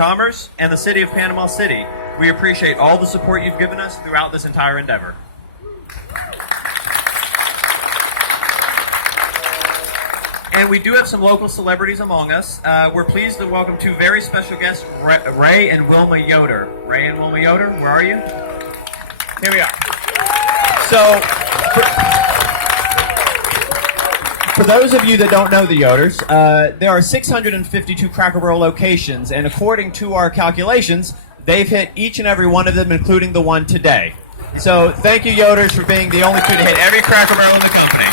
Commerce, and the City of Panama City. We appreciate all the support you've given us throughout this entire endeavor. And we do have some local celebrities among us. We're pleased to welcome two very special guests, Ray and Wilma Yoder. Ray and Wilma Yoder, where are you? Here we are. So, for those of you that don't know the Yoders, there are 652 Cracker Barrel locations, and according to our calculations, they've hit each and every one of them, including the one today. So, thank you, Yoders, for being the only two to hit every Cracker Barrel in the company.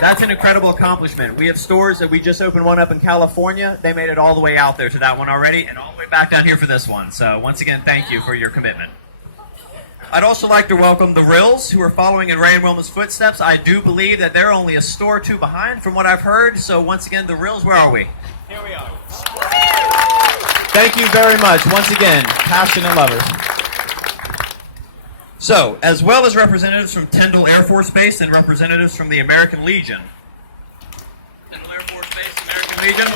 That's an incredible accomplishment. We have stores that we just opened one up in California. They made it all the way out there to that one already and all the way back down here for this one. So once again, thank you for your commitment. I'd also like to welcome the Rills, who are following in Ray and Wilma's footsteps. I do believe that they're only a store or two behind from what I've heard. So once again, the Rills, where are we? Here we are. Thank you very much. Once again, passionate lovers. So, as well as representatives from Tyndall Air Force Base and representatives from the American Legion. Tyndall Air Force Base, American Legion.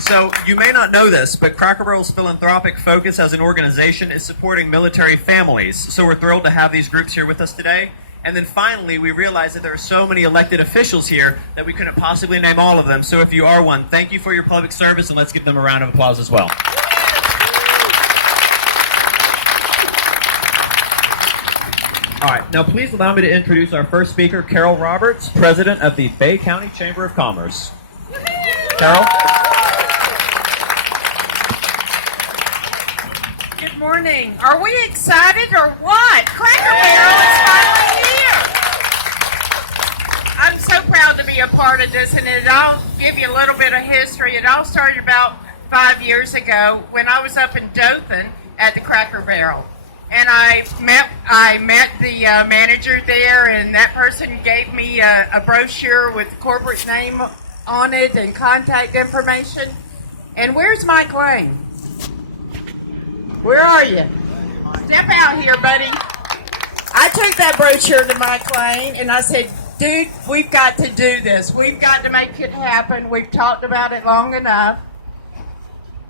So, you may not know this, but Cracker Barrel's philanthropic focus as an organization is supporting military families. So we're thrilled to have these groups here with us today. And then finally, we realized that there are so many elected officials here that we couldn't possibly name all of them. So if you are one, thank you for your public service, and let's give them a round of applause as well. All right, now please allow me to introduce our first speaker, Carol Roberts, President of the Bay County Chamber of Commerce. Carol? Good morning. Are we excited or what? Cracker Barrel is finally here. I'm so proud to be a part of this, and I'll give you a little bit of history. It all started about 5 years ago when I was up in Dothan at the Cracker Barrel. And I met the manager there, and that person gave me a brochure with the corporate name on it and contact information. And where's Mike Lane? Where are you? Step out here, buddy. I took that brochure to Mike Lane, and I said, dude, we've got to do this. We've got to make it happen. We've talked about it long enough.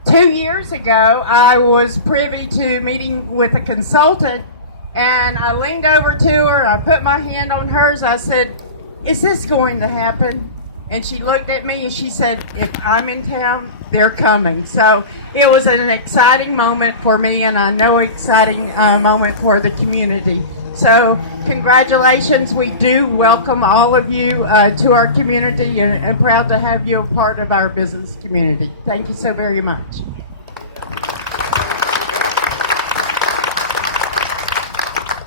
2 years ago, I was privy to meeting with a consultant, and I leaned over to her, I put my hand on hers, I said, is this going to happen? And she looked at me and she said, if I'm in town, they're coming. So it was an exciting moment for me, and I know exciting moment for the community. So congratulations. We do welcome all of you to our community, and proud to have you a part of our business community. Thank you so very much.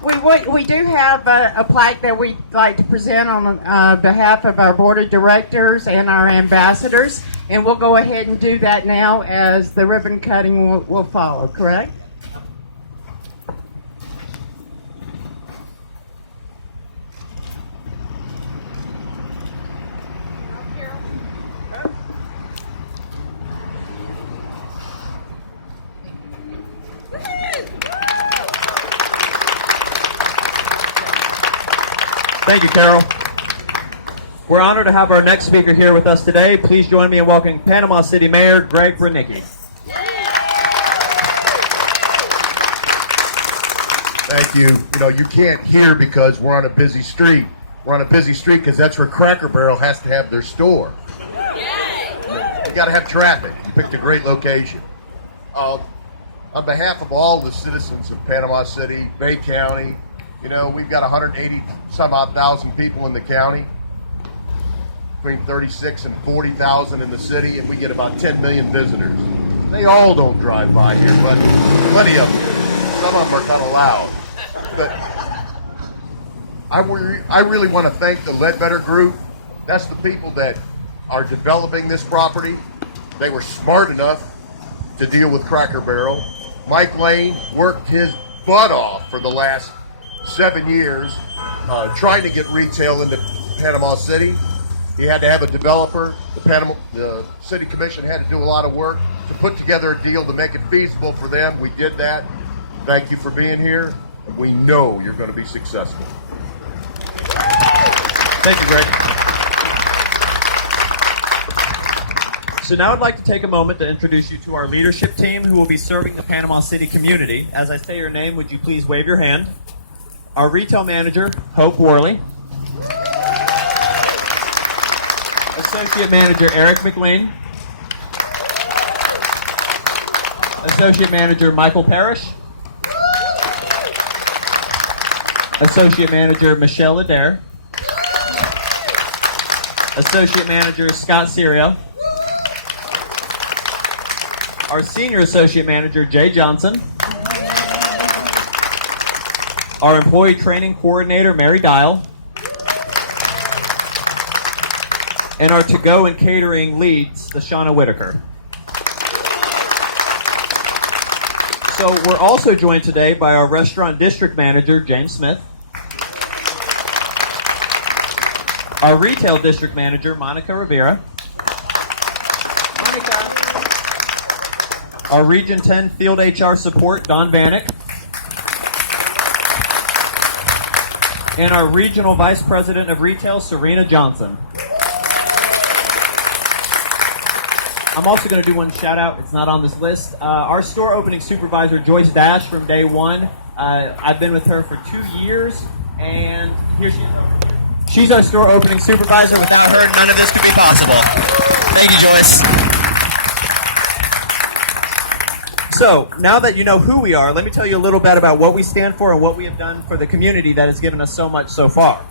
We do have a plaque that we'd like to present on behalf of our board of directors and our ambassadors, and we'll go ahead and do that now as the ribbon cutting will follow, correct? Thank you, Carol. We're honored to have our next speaker here with us today. Please join me in welcoming Panama City Mayor Greg Branicki. Thank you. You know, you can't hear because we're on a busy street. We're on a busy street because that's where Cracker Barrel has to have their store. You got to have traffic. You picked a great location. On behalf of all the citizens of Panama City, Bay County, you know, we've got 180 some odd thousand people in the county, between 36 and 40,000 in the city, and we get about 10 million visitors. They all don't drive by here, but plenty of them. Some of them are kind of loud. But I really want to thank the Ledbetter Group. That's the people that are developing this property. They were smart enough to deal with Cracker Barrel. Mike Lane worked his butt off for the last 7 years trying to get retail into Panama City. He had to have a developer. The City Commission had to do a lot of work to put together a deal to make it feasible for them. We did that. Thank you for being here. We know you're going to be successful. Thank you, Greg. So now I'd like to take a moment to introduce you to our leadership team who will be serving the Panama City community. As I say your name, would you please wave your hand? Our retail manager, Hope Worley. Associate manager, Eric McLean. Associate manager, Michael Parrish. Associate manager, Michelle Adair. Associate manager, Scott Serio. Our senior associate manager, Jay Johnson. Our employee training coordinator, Mary Dial. And our to-go and catering leads, Shauna Whitaker. So we're also joined today by our restaurant district manager, James Smith. Our retail district manager, Monica Rivera. Monica. Our Region 10 Field HR support, Don Vanek. And our Regional Vice President of Retail, Serena Johnson. I'm also going to do one shout out. It's not on this list. Our store opening supervisor, Joyce Dash, from day one. I've been with her for 2 years, and here she is. She's our store opening supervisor. Without her, none of this could be possible. Thank you, Joyce. So, now that you know who we are, let me tell you a little bit about what we stand for and what we have done for the community that has given us so much so far.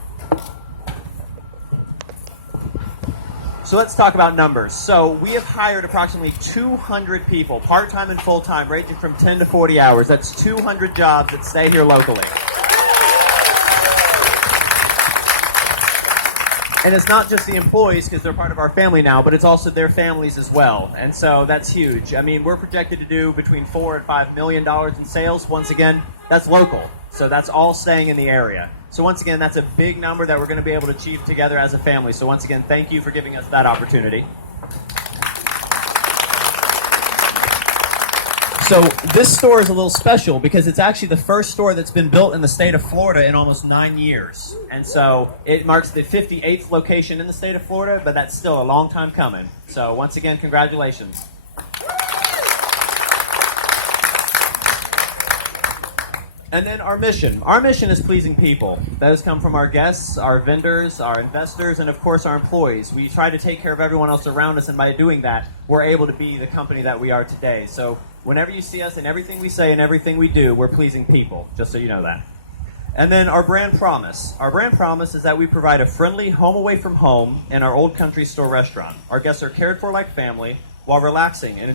So let's talk about numbers. So we have hired approximately 200 people, part-time and full-time, ranging from 10 to 40 hours. That's 200 jobs that stay here locally. And it's not just the employees, because they're part of our family now, but it's also their families as well. And so that's huge. I mean, we're projected to do between $4 and $5 million in sales. Once again, that's local. So that's all staying in the area. So once again, that's a big number that we're going to be able to achieve together as a family. So once again, thank you for giving us that opportunity. So this store is a little special because it's actually the first store that's been built in the state of Florida in almost 9 years. And so it marks the 58th location in the state of Florida, but that's still a long time coming. So once again, congratulations. And then our mission. Our mission is pleasing people. Those come from our guests, our vendors, our investors, and of course our employees. We try to take care of everyone else around us, and by doing that, we're able to be the company that we are today. So whenever you see us in everything we say and everything we do, we're pleasing people, just so you know that. And then our brand promise. Our brand promise is that we provide a friendly home away from home in our Old Country Store restaurant. Our guests are cared for like family while relaxing and